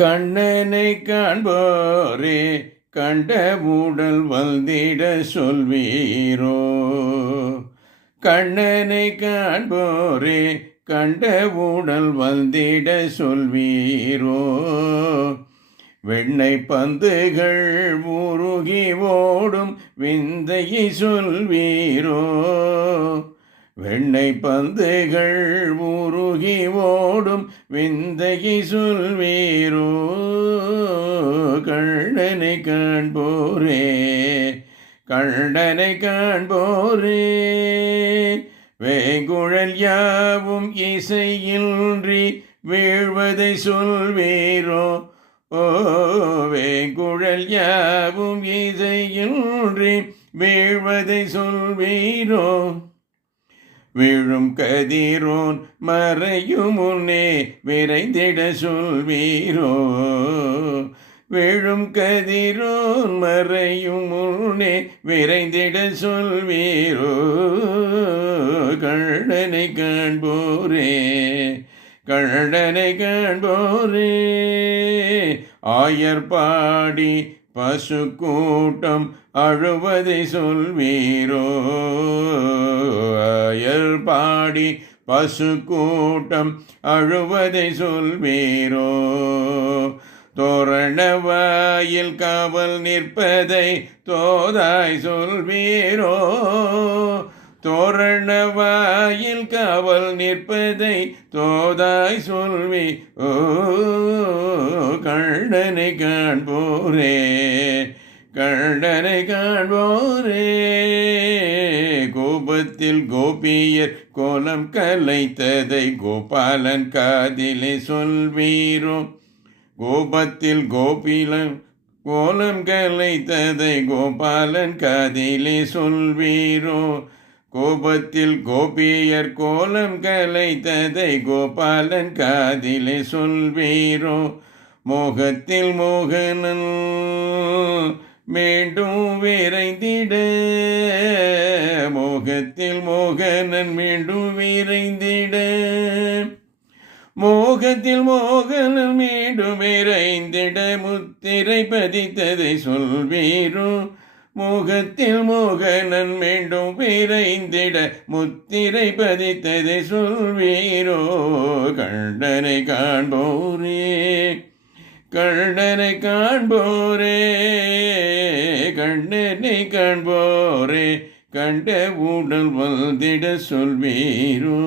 கண்ணனை காண்போரே கண்ட உடல் வந்திட சொல்வீரோ. கண்ணனை காண்போரே கண்ட உடல் வந்திட சொல்வீரோ. வெண்ணை பந்துகள் உருகி ஓடும் விந்தையை சொல்வீரோ. வெண்ணை பந்துகள் உருகி ஓடும் விந்தையை சொல்வீரோ. கண்ணனை காண்போரே கண்ணனை காண்போரே. வேங்குழல் யாவும் இசையின்றி வீழ்வதை சொல்வீரோ. ஓ வேங்குழல் யாவும் இசையின்றி வீழ்வதை சொல்வீரோ. விழும் கதிரோன் மறையும் முன்னே விரைந்திட சொல்வீரோ. விழும் கதிரோன் மறையும் முன்னே விரைந்திட சொல்வீரோ. கண்ணனை காண்போரே கண்ணனை காண்போரே. ஆயர் பாடி பசு கூட்டம் அழுவதை சொல்வீரோ. ஆயர் பாடி பசு கூட்டம் அழுவதை சொல்வீரோ. தோரண வாயில் காவல் நிற்பதை தோதாய் சொல்வீரோ. தோரண வாயில் காவல் நிற்பதை தோதாய் சொல்வி. ஓ கண்ணனை காண்போரே கண்ணனை காண்போரே. கோபத்தில் கோபியர் கோலம் கலைத்ததை கோபாலன் காதிலே சொல்வீரோ. கோபத்தில் கோபிலன் கோலம் கலைத்ததை கோபாலன் காதிலே சொல்வீரோ. கோபத்தில் கோபியர் கோலம் கலைத்ததை கோபாலன் காதிலே சொல்வீரோ. மோகத்தில் மோகனன் மீண்டும் விரைந்திட. மோகத்தில் மோகனன் மீண்டும் விரைந்திட. மோகத்தில் மோகனன் மீண்டும் விரைந்திட முத்திரை பதித்ததை சொல்வீரோ. மோகத்தில் மோகனன் மீண்டும் விரைந்திட முத்திரை பதித்ததை சொல்வீரோ. கண்ணனை காண்போரே கண்ணனை காண்போரே கண்ணனை காண்போரே. கண்ட உடல் வந்திட சொல்வீரோ.